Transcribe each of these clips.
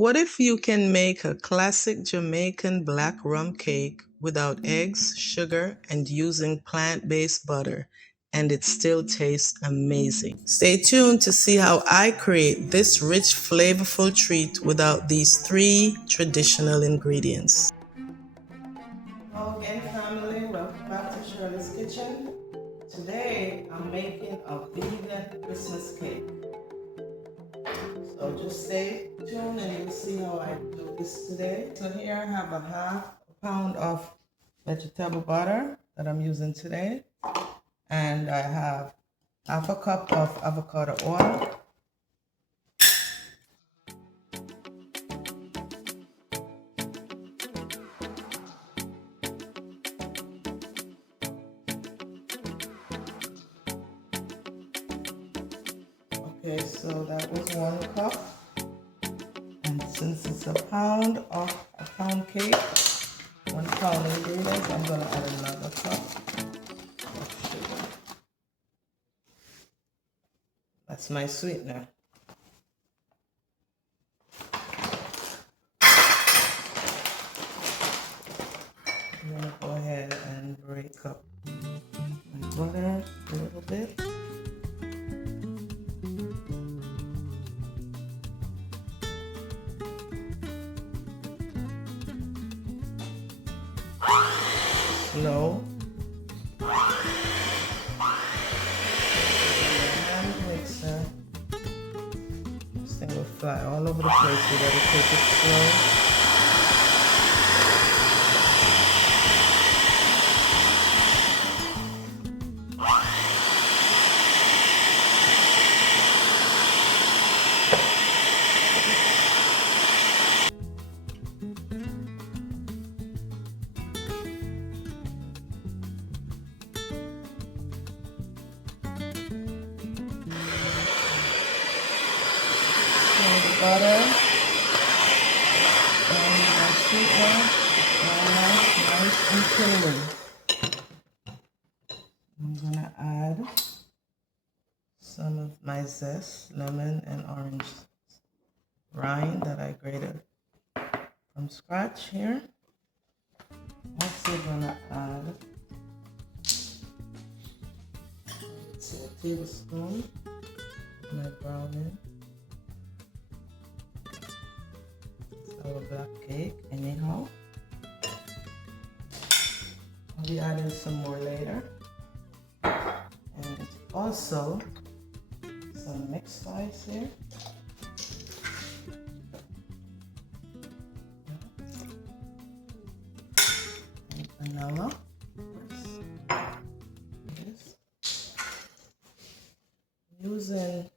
What if you can make a classic Jamaican black rum cake without eggs, sugar, and using plant-based butter, and it still tastes amazing? Stay tuned to see how I create this rich, flavorful treat without these three traditional ingredients. Hello again, family. Welcome back to Shirley's Kitchen. Today, I'm making a vegan Christmas cake. So just stay tuned and you'll see how I do this today. So here I have a half a pound of vegetable butter that I'm using today. And I have half a cup of avocado oil. Okay, so that was 1 cup. And since it's a pound cake, 1 pound ingredients, I'm gonna add another cup of sugar. That's my sweetener. I'm gonna go ahead and break up my butter a little bit. Slow. Hand mixer. This thing will fly all over the place. You gotta take it slow. Butter and my sweetener nice and creamy. I'm gonna add some of my zest, lemon and orange rind that I grated from scratch here. Also gonna add a tablespoon of my browning. Our black cake anyhow. I'll be adding some more later. And also some mixed spice here. And vanilla. Yes. Using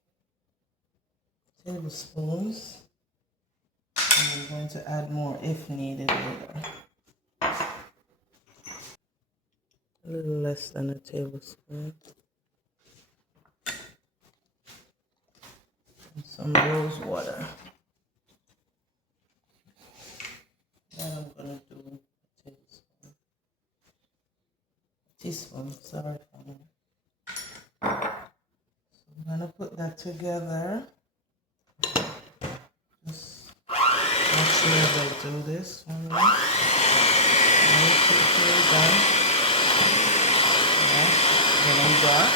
tablespoons. I'm going to add more if needed later. A little less than a tablespoon. And some rose water. Then I'm going to do a tablespoon. A teaspoon, sorry. So I'm going to put that together. Just watch me as I do this. One more. 1, 2, 3, done. Yes, getting dark.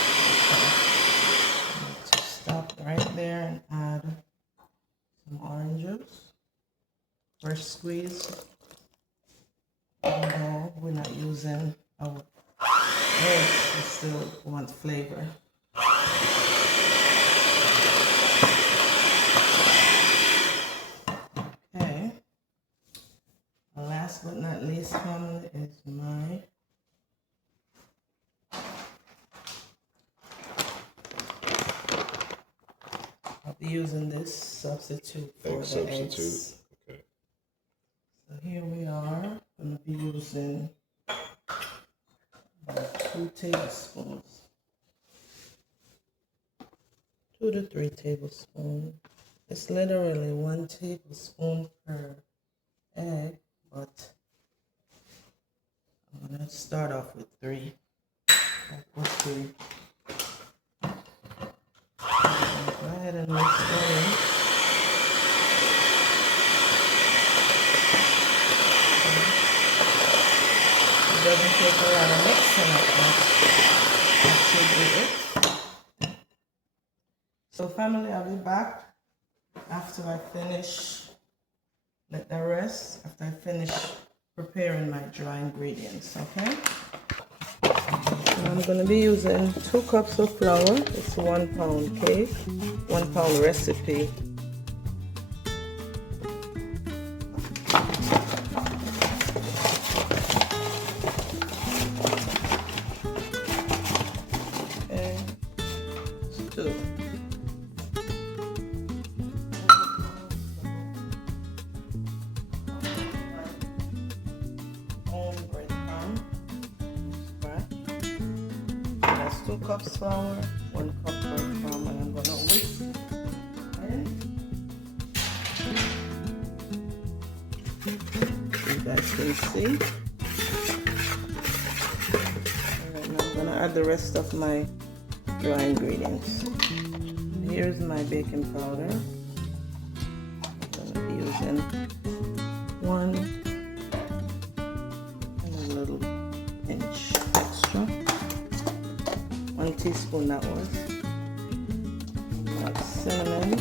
Okay. To stop right there and add some orange juice. Fresh squeeze. Although we're not using our eggs, we still want flavor. Last but not least, family, is my I'll be using this substitute for the eggs. Okay. So here we are. I'm going to be using about 2 tablespoons. 2 to 3 tablespoons. It's literally 1 tablespoon per egg. But I'm going to start off with 3. Go ahead and mix that in. doesn't take a lot of mixing up, that should be it. So family, I'll be back after I finish, let that rest, after I finish preparing my dry ingredients, okay? So I'm going to be using 2 cups of flour. It's 1 pound cake, 1 pound recipe. Okay, 2. That's 2 cups flour, 1 cup breadcrumb, and I'm gonna whisk in. You guys can see. Alright, now I'm gonna add the rest of my dry ingredients. Here's my baking powder. I'm gonna be using 1 and a little pinch extra. 1 teaspoon that was. Like cinnamon.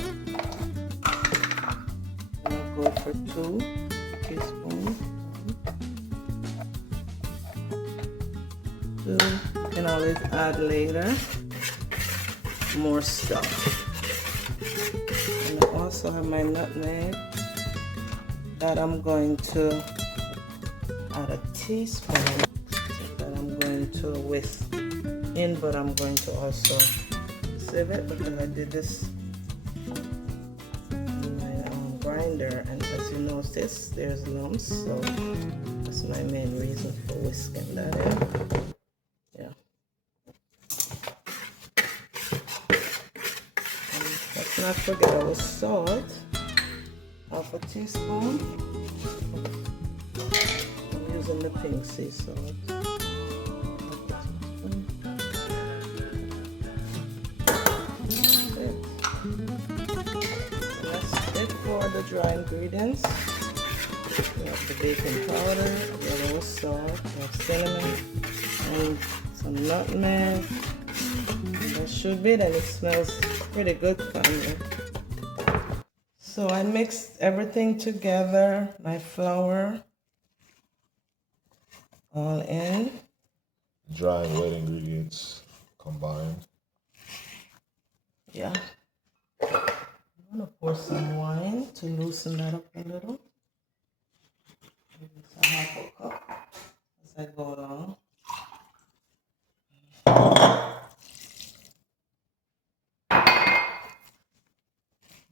I'm gonna go for 2 teaspoons. 2. You can always add later more stuff. And I also have my nutmeg that I'm going to add a teaspoon that I'm going to whisk in, but I'm going to also sieve it because I did this in my grinder, and as you notice there's lumps, so that's my main reason for whisking that in. Yeah. And let's not forget our salt, 1/2 teaspoon. I'm using the pink sea salt. For the dry ingredients, we have the baking powder, we have our salt, we have cinnamon, and some nutmeg. That should be it, and it smells pretty good, family. So I mixed everything together, my flour, all in. Dry and wet ingredients combined. Yeah. I'm going to pour some wine to loosen that up a little. Maybe it's a 1/2 cup as I go along.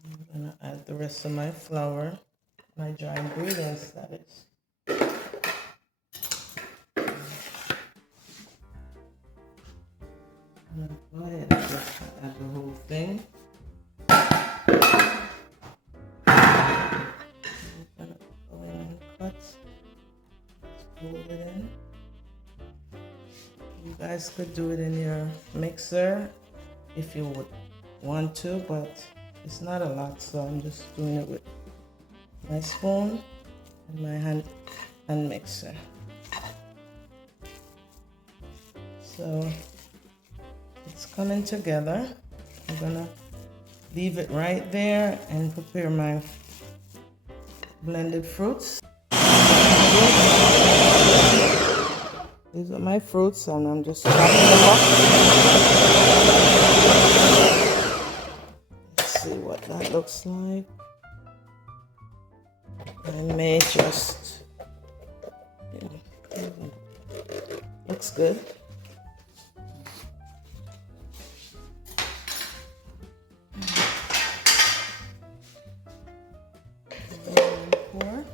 I'm going to add the rest of my flour, my dry ingredients, that is. I'm going to go ahead and just add the whole thing. Hold it in. You guys could do it in your mixer if you would want to, but it's not a lot, so I'm just doing it with my spoon and my hand mixer. So it's coming together. I'm gonna leave it right there and prepare my blended fruits. These are my fruits, and I'm just chopping them up. Let's see what that looks like. I may just, looks good. Pour.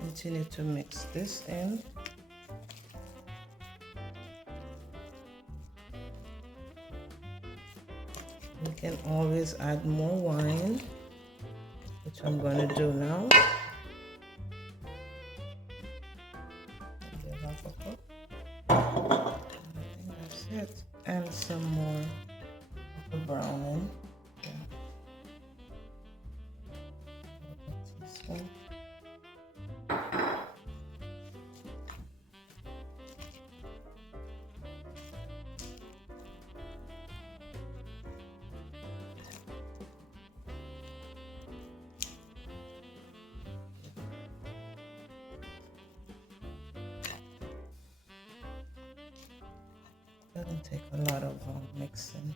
Continue to mix this in. You can always add more wine, which I'm going to do now. Maybe 1/2 cup. I think that's it. And some more of the browning. Yeah. Doesn't take a lot of mixing.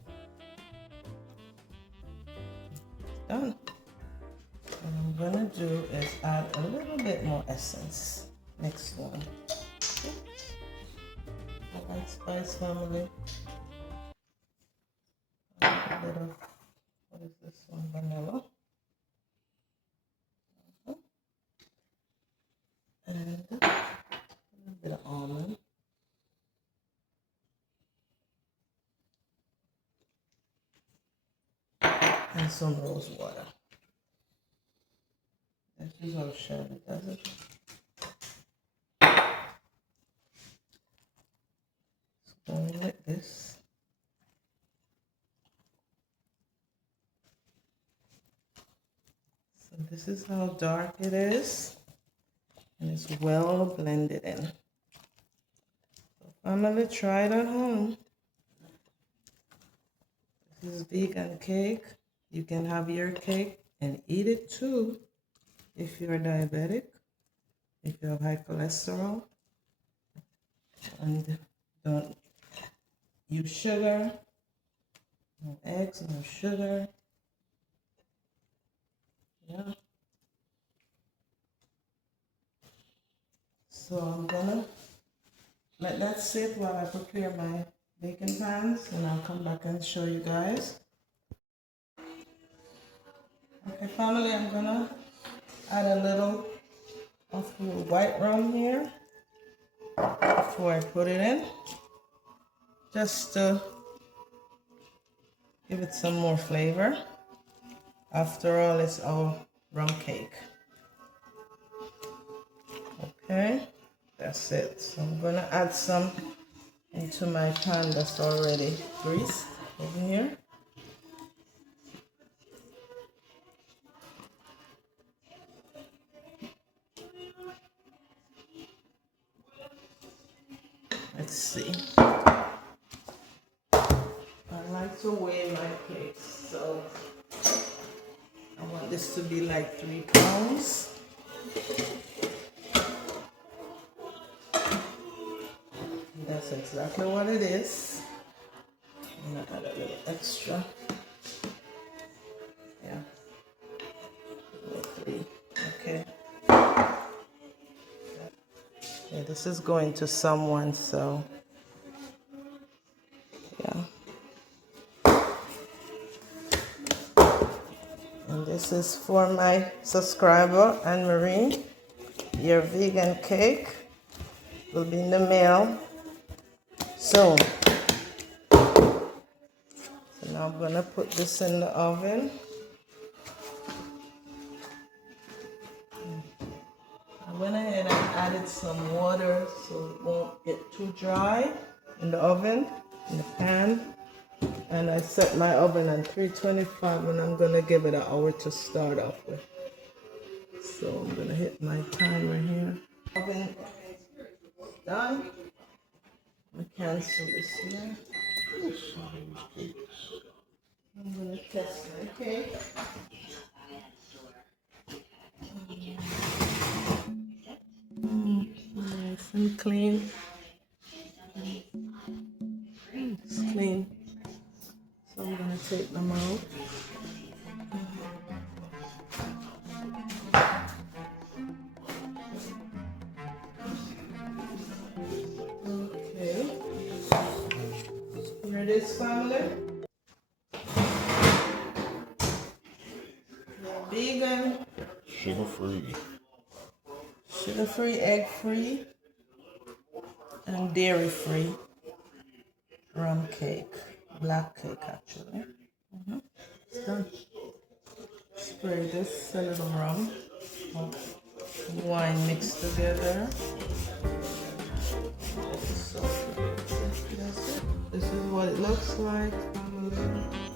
Done. What I'm gonna do is add a little bit more essence. Next one. Alright, Spice Family. A bit of, what is this one? Vanilla. And a little bit of almond. And some rose water. This is how Shirley does it. So going like this. So this is how dark it is. And it's well blended in. So family, try it at home. This is vegan cake. You can have your cake and eat it too if you're diabetic, if you have high cholesterol, and don't use sugar, no eggs, no sugar. Yeah. So I'm gonna let that sit while I prepare my baking pans, and I'll come back and show you guys. Okay, family, I'm gonna add a little of the white rum here before I put it in, just to give it some more flavor. After all, it's our rum cake. Okay, that's it. So I'm gonna add some into my pan that's already greased over here. Let's see. I like to weigh my cakes, so I want this to be like 3 pounds. And that's exactly what it is. I'm gonna add a little extra. Yeah. 3. Okay. Yeah, this is going to someone, so yeah. And this is for my subscriber, Anne-Marie. Your vegan cake will be in the mail soon. So now I'm gonna put this in the oven. I went ahead and added some water so it won't get too dry in the oven, in the pan. And I set my oven on 325, and I'm gonna give it an hour to start off with. So I'm gonna hit my timer here. Oven done. I cancel this here. I'm gonna test my cake. Nice and clean. It's clean. So I'm gonna take them out. Okay. Here it is, family. Vegan, Sugar-free. sugar-free, egg-free, and dairy-free rum cake. Black cake, actually. It's done. Spray this, a little rum, wine mixed together. So that's it. This is what it looks like, family.